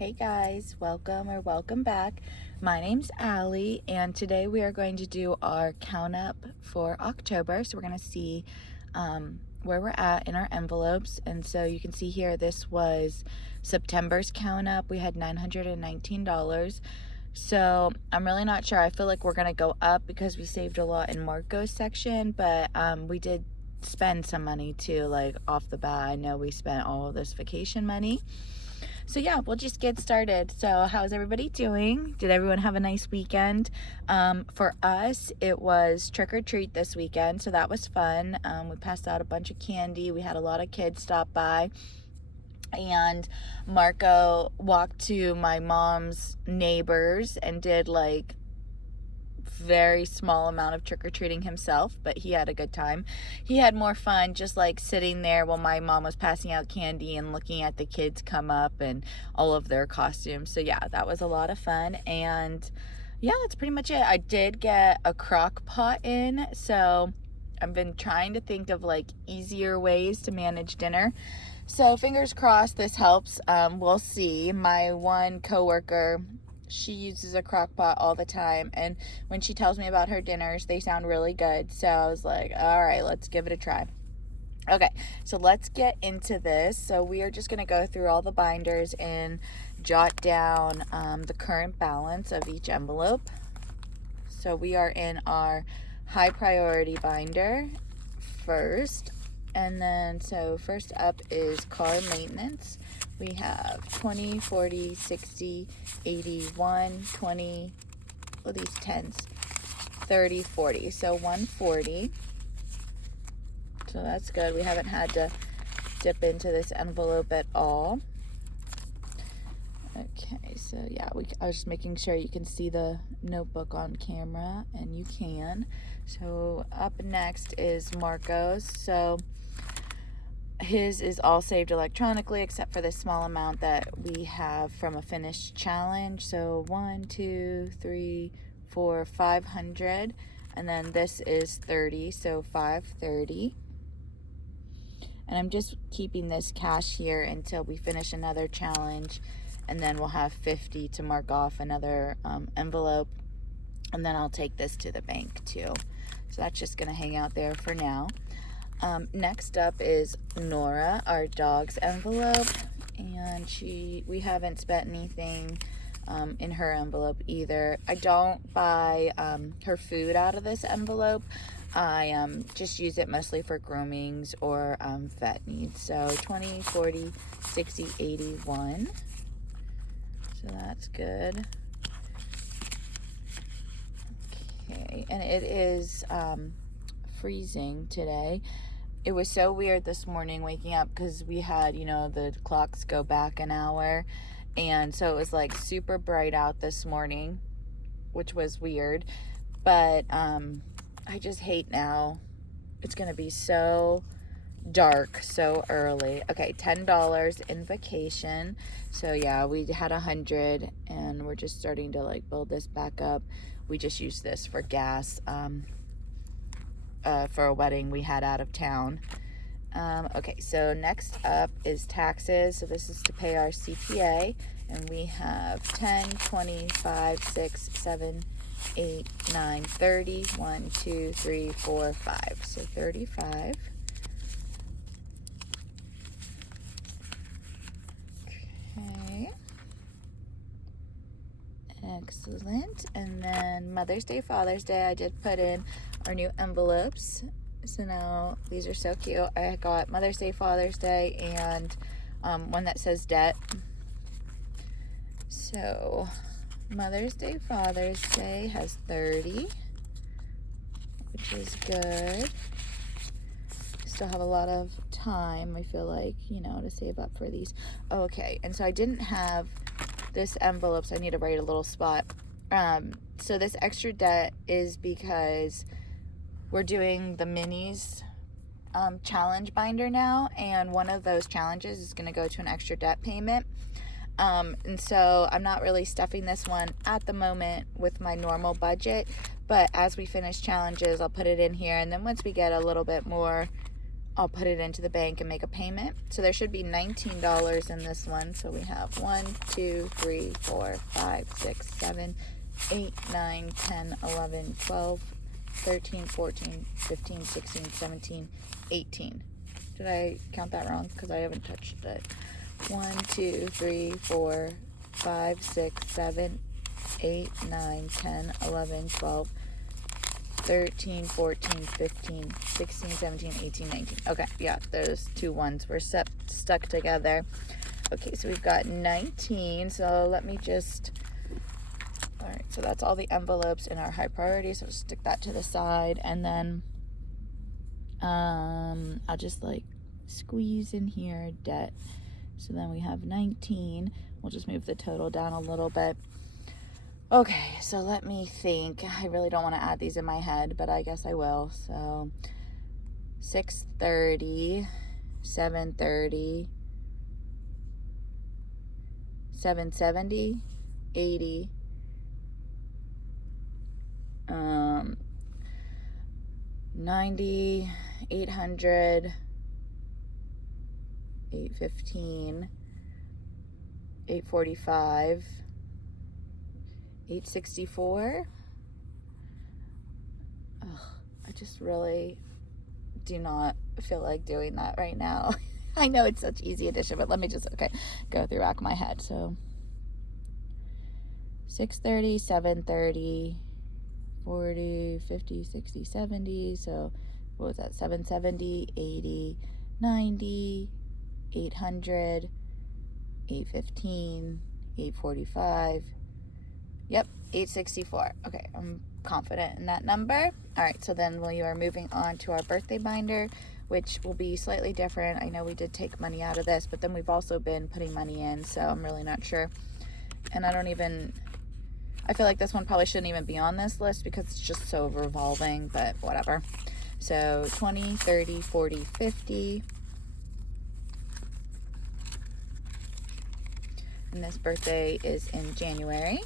Hey guys, welcome back. My name's Allie, and today we are going to do our count up for October. So we're going to see where we're at in our envelopes. And so you can see here, this was September's count up. We had $919. So I'm really not sure. I feel like we're going to go up because we saved a lot in Marco's section, but we did spend some money too. Like off the bat, I know we spent all of this vacation money. So yeah, we'll just get started. So how's everybody doing? Did everyone have a nice weekend? For us, it was trick or treat this weekend, so that was fun. We passed out a bunch of candy. We had a lot of kids stop by. And Marco walked to my mom's neighbors and did like very small amount of trick-or-treating himself, but he had a good time. He had more fun just like sitting there while my mom was passing out candy and looking at the kids come up and all of their costumes. So yeah, that was a lot of fun. And yeah, that's pretty much it. I did get a crock pot in, so I've been trying to think of like easier ways to manage dinner. So fingers crossed this helps. We'll see. My one coworker, she uses a crock pot all the time, and when she tells me about her dinners, they sound really good. So I was like, all right, let's give it a try. Okay, so let's get into this. So we are just going to go through all the binders and jot down the current balance of each envelope. So we are in our high priority binder first. And then, so first up is car maintenance. We have 20, 40, 60, 81, 20, oh, these 10s, 30, 40. So 140. So that's good. We haven't had to dip into this envelope at all. Okay, so yeah, I was just making sure you can see the notebook on camera, and you can. So up next is Marco's. So his is all saved electronically except for this small amount that we have from a finished challenge. So 1, 2, 3, 4, 500. And then this is 30, so 530. And I'm just keeping this cash here until we finish another challenge. And then we'll have 50 to mark off another envelope. And then I'll take this to the bank too. So that's just gonna hang out there for now. Next up is Nora, our dog's envelope, and we haven't spent anything in her envelope either. I don't buy her food out of this envelope. I just use it mostly for groomings or vet needs. So 20, 40, 60, 81. So that's good. Okay, and it is freezing today. It was so weird this morning waking up because we had, the clocks go back an hour. And so it was like super bright out this morning, which was weird. But I just hate now. It's going to be so dark so early. Okay, $10 in vacation. So yeah, we had 100 and we're just starting to like build this back up. We just used this for gas. For a wedding we had out of town. Okay, so next up is taxes. So this is to pay our CPA, and we have 10, 20, 5, 6, 7, 8, 9, 30. 1, 2, 3, 4, 5. So 35. Okay. Excellent. And then Mother's Day, Father's Day, I did put in our new envelopes. So now these are so cute. I got Mother's Day, Father's Day, and one that says debt. So Mother's Day, Father's Day has 30, which is good. Still have a lot of time, I feel like, to save up for these. Okay, and so I didn't have this envelope, so I need to write a little spot. So this extra debt is because we're doing the minis challenge binder now, and one of those challenges is going to go to an extra debt payment. And so I'm not really stuffing this one at the moment with my normal budget, but as we finish challenges, I'll put it in here, and then once we get a little bit more I'll put it into the bank and make a payment. So there should be $19 in this one. So we have 1, 2, 3, 4, 5, 6, 7, 8, 9, 10, 11, 12, 13, 14, 15, 16, 17, 18. Did I count that wrong? Because I haven't touched it. 1, 2, 3, 4, 5, 6, 7, 8, 9, 10, 11, 12, 13, 14, 15, 16, 17, 18, 19. Okay, yeah, those two ones were stuck together. Okay, so we've got 19. So let me just, all right, so that's all the envelopes in our high priority. So just stick that to the side. And then I'll just like squeeze in here debt. So then we have 19. We'll just move the total down a little bit. Okay, so let me think. I really don't want to add these in my head, but I guess I will. So 630, 730, 770, 80, 90, 800, 815, 845, 864. Ugh, I just really do not feel like doing that right now. I know it's such easy addition, but let me just, okay, go through back of my head. So 630, 730, 40, 50, 60, 70. So what was that? 770, 80, 90, 800, 815, 845. Yep, 864. Okay, I'm confident in that number. All right, so then we are moving on to our birthday binder, which will be slightly different. I know we did take money out of this, but then we've also been putting money in, so I'm really not sure. And I feel like this one probably shouldn't even be on this list because it's just so revolving, but whatever. So 20, 30, 40, 50. And this birthday is in January.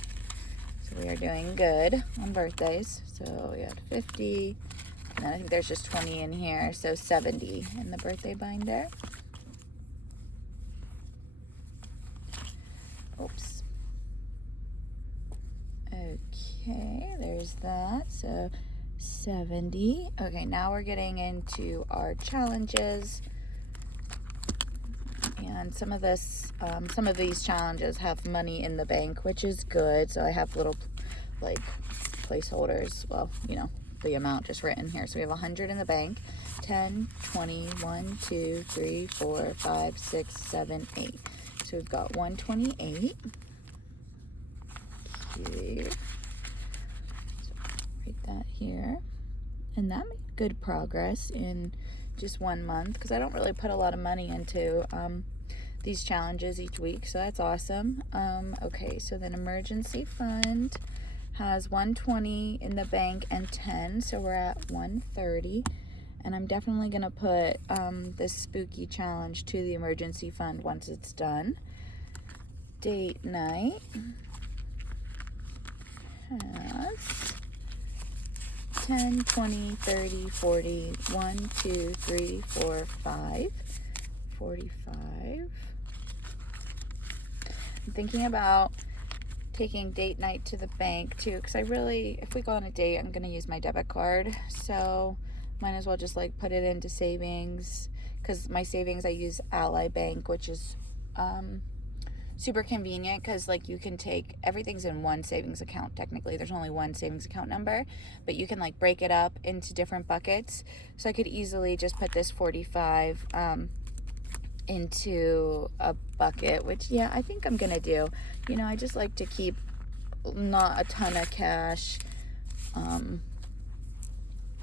So we are doing good on birthdays. So we had 50, and then I think there's just 20 in here. So 70 in the birthday binder. Oops. Okay, there's that. So 70. Okay, now we're getting into our challenges. And some of these challenges have money in the bank, which is good. So I have little like placeholders. Well, you know, the amount just written here. So we have 100 in the bank. 10, 20, 1, 2, 3, 4, 5, 6, 7, 8. So we've got 128. Okay. So write that here. And that made good progress in just 1 month because I don't really put a lot of money into these challenges each week, so that's awesome. Okay, so then emergency fund has 120 in the bank and 10, so we're at 130. And I'm definitely gonna put this spooky challenge to the emergency fund once it's done. Date night has 10, 20, 30, 40, 1, 2, 3, 4, 5, 45. I'm thinking about taking date night to the bank too, because if we go on a date, I'm going to use my debit card. So might as well just like put it into savings, because my savings I use Ally Bank, which is super convenient because like you can take everything's in one savings account. Technically there's only one savings account number, but you can like break it up into different buckets. So I could easily just put this 45 into a bucket, which yeah, I think I'm gonna do. You know, I just like to keep not a ton of cash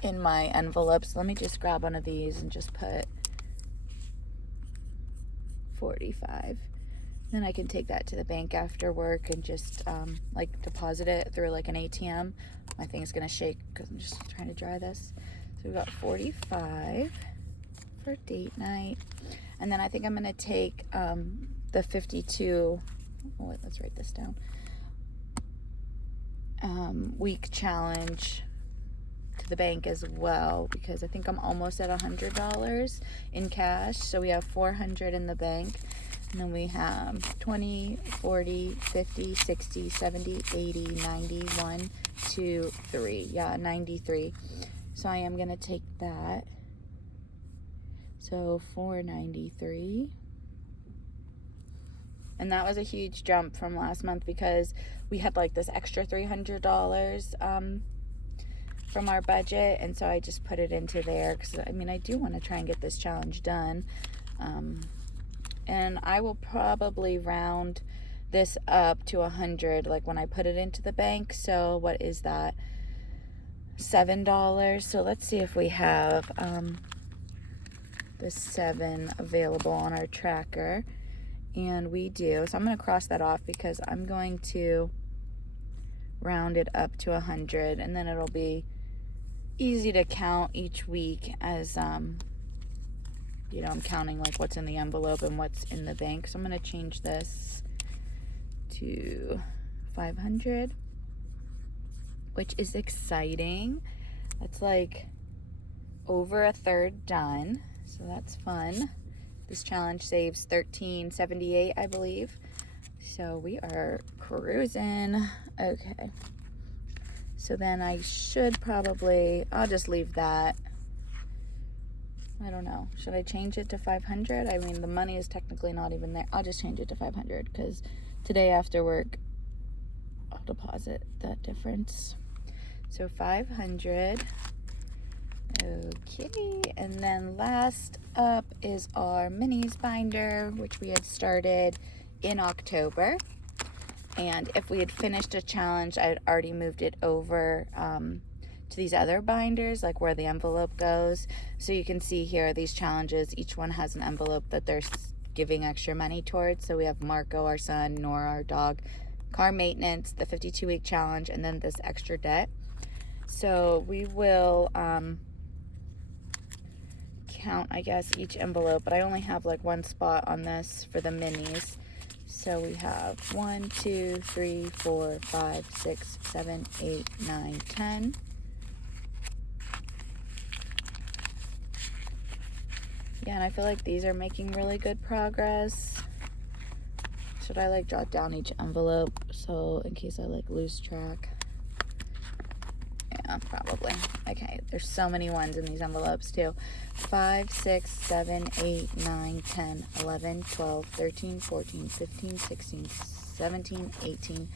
in my envelopes. Let me just grab one of these and just put 45. Then I can take that to the bank after work and just like deposit it through like an ATM. My thing's gonna shake because I'm just trying to dry this. So we've got 45 for date night. And then I think I'm gonna take the 52, oh wait, let's write this down. Week challenge to the bank as well, because I think I'm almost at $100 in cash. So we have $400 in the bank. And then we have 20, 40, 50, 60, 70, 80, 90, 1, 2, 3. Yeah, 93. So I am going to take that. So 493. And that was a huge jump from last month because we had like this extra $300 from our budget. And so I just put it into there because I mean, I do want to try and get this challenge done. And I will probably round this up to 100 like when I put it into the bank. So what is that? $7. So let's see if we have the 7 available on our tracker. And we do. So I'm going to cross that off because I'm going to round it up to 100, and then it'll be easy to count each week as you know, I'm counting like what's in the envelope and what's in the bank. So I'm going to change this to 500, which is exciting. That's like over a third done, so that's fun. This challenge saves $13.78, I believe. So we are cruising. Okay. So then I should probably, I'll just leave that. I don't know. Should I change it to 500? I mean, the money is technically not even there. I'll just change it to 500 because today after work, I'll deposit that difference. So 500. Okay, and then last up is our minis binder, which we had started in October. And if we had finished a challenge, I had already moved it over to these other binders, like where the envelope goes. So you can see here, these challenges, each one has an envelope that they're giving extra money towards. So we have Marco, our son, Nora, our dog, car maintenance, the 52-week challenge, and then this extra debt. So we will count, I guess, each envelope, but I only have like one spot on this for the minis. So we have 1, 2, 3, 4, 5, 6, 7, 8, 9, 10. Yeah, and I feel like these are making really good progress. Should I like jot down each envelope so in case I like lose track? Yeah, probably. Okay, there's so many ones in these envelopes too. 5, 6, 7, 8, 9, 10, 11, 12, 13, 14, 15, 16, 17, 18,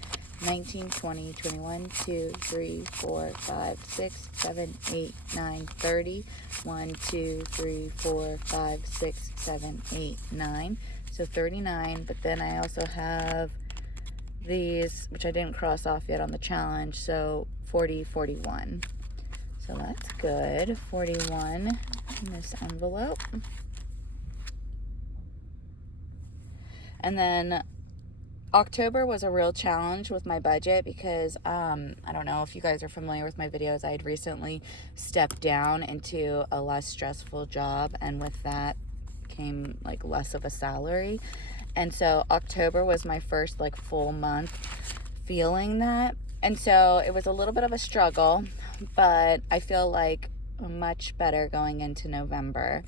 19, 20, 21, 2, 3, 4, 5, 6, 7, 8, 9, 30. 1, 2, 3, 4, 5, 6, 7, 8, 9. So 39, but then I also have these, which I didn't cross off yet on the challenge, so 40, 41. So that's good. 41 in this envelope. And then October was a real challenge with my budget because I don't know if you guys are familiar with my videos. I had recently stepped down into a less stressful job, and with that came like less of a salary. And so October was my first like full month feeling that. And so it was a little bit of a struggle, but I feel like much better going into November.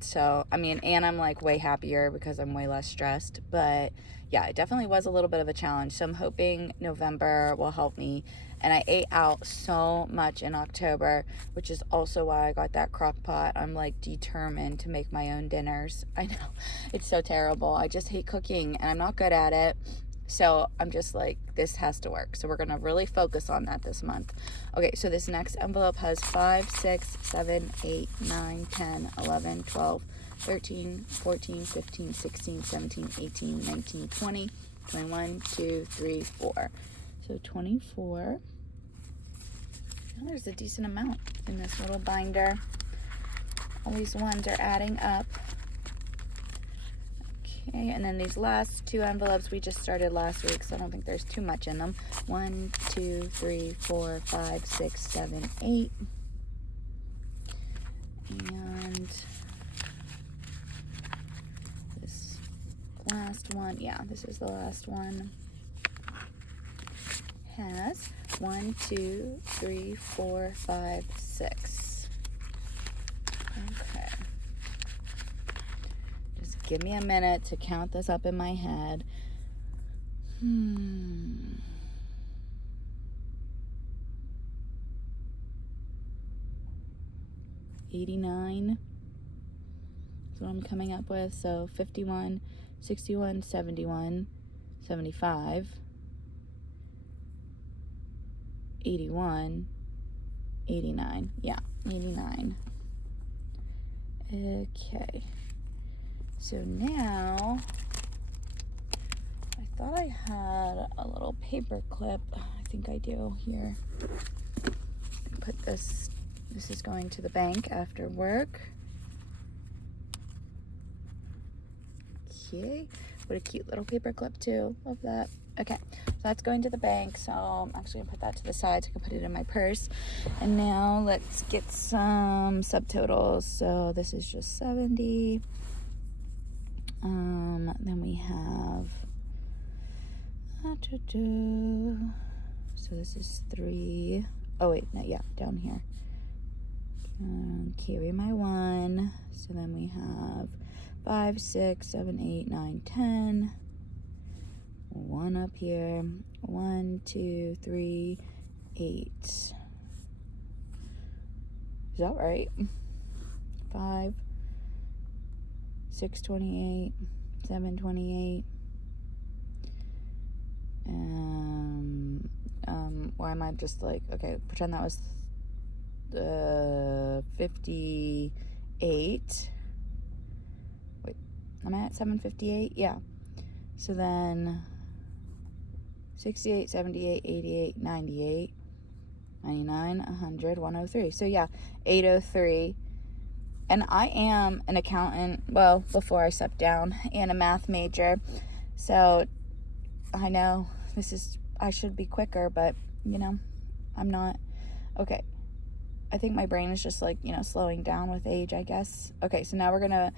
So, I mean, and I'm like way happier because I'm way less stressed, but yeah, it definitely was a little bit of a challenge. So I'm hoping November will help me. And I ate out so much in October, which is also why I got that crock pot. I'm like determined to make my own dinners. I know it's so terrible. I just hate cooking and I'm not good at it. So I'm just like, this has to work. So we're going to really focus on that this month. Okay, so this next envelope has 5, 6, 7, 8, 9, 10, 11, 12, 13, 14, 15, 16, 17, 18, 19, 20, 21, 2, 3, 4. So 24. Well, there's a decent amount in this little binder. All these ones are adding up. Okay, and then these last two envelopes we just started last week, so I don't think there's too much in them. 1, 2, 3, 4, 5, 6, 7, 8. And this last one, yeah, this is the last one. has 1, 2, 3, 4, 5, 6. Okay. Just give me a minute to count this up in my head. 89 is what I'm coming up with. So 51, 61, 71, 75, 81, 89. Yeah, 89. Okay. So now, I thought I had a little paper clip. I think I do here. Put this is going to the bank after work. Okay, what a cute little paper clip too. Love that. Okay, so that's going to the bank. So I'm actually gonna put that to the side so I can put it in my purse. And now let's get some subtotals. So this is just 70. Then we have, so this is 3. Oh wait, no, yeah, down here. Carry my 1. So then we have 5, 6, 7, 8, 9, 10. 1 up here. 1, 2, 3, 8. Is that right? 5, 6, 28, 7, 28. Why am I just like, okay, pretend that was 58. Wait, am I at 758? Yeah. So then 68, 78, 88, 98, 99, 100, 103. So yeah, 803. And I am an accountant, well, before I stepped down, and a math major. So I know I should be quicker, but I'm not. Okay. I think my brain is just like, slowing down with age, I guess. Okay, so now we're going to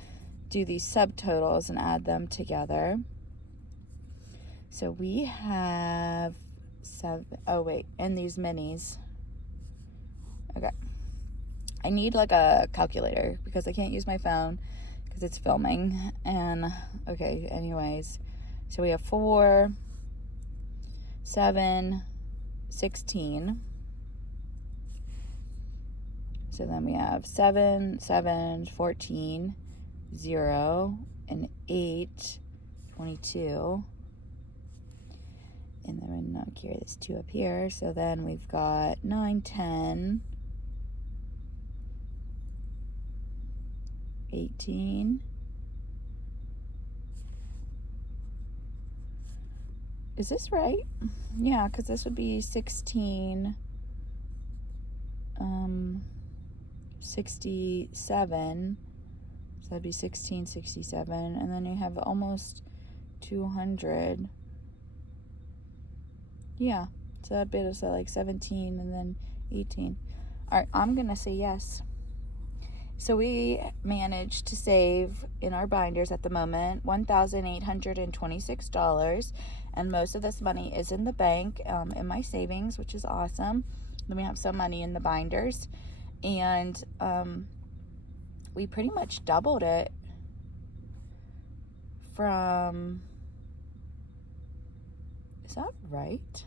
do these subtotals and add them together. So we have 7, oh wait, and these minis. Okay. I need like a calculator because I can't use my phone because it's filming. And okay, anyways. So we have 4, 7, 16. So then we have 7, 7, 14, 0, and 8, 22. And then I'll carry this 2 up here. So then we've got 9, 10, 18. Is this right? Yeah, because this would be 16, 67. So that'd be 16, 67. And then you have almost 200. Yeah, so that'd be so like 17 and then 18. All right, I'm going to say yes. So we managed to save in our binders at the moment $1,826, and most of this money is in the bank, in my savings, which is awesome. Then we have some money in the binders, and we pretty much doubled it from, is that right?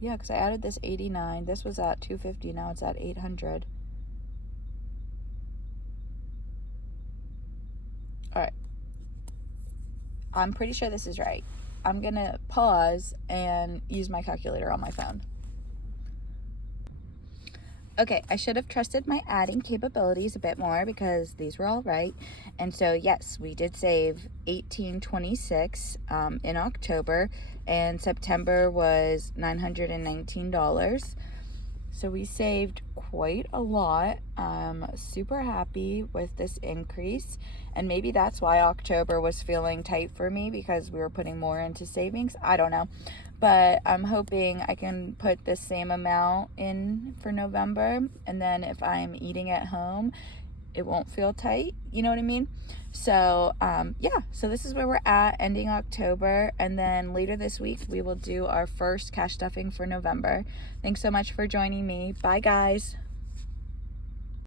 Yeah, because I added this 89. This was at 250. Now it's at 800. All right. I'm pretty sure this is right. I'm going to pause and use my calculator on my phone. Okay, I should have trusted my adding capabilities a bit more because these were all right. And so, yes, we did save $1,826 in October, and September was $919. So we saved quite a lot. I'm super happy with this increase, and maybe that's why October was feeling tight for me, because we were putting more into savings. I don't know, but I'm hoping I can put the same amount in for November, and then if I'm eating at home, it won't feel tight, you know what I mean? So yeah, so this is where we're at, ending October, and then later this week we will do our first cash stuffing for November. Thanks so much for joining me. Bye guys.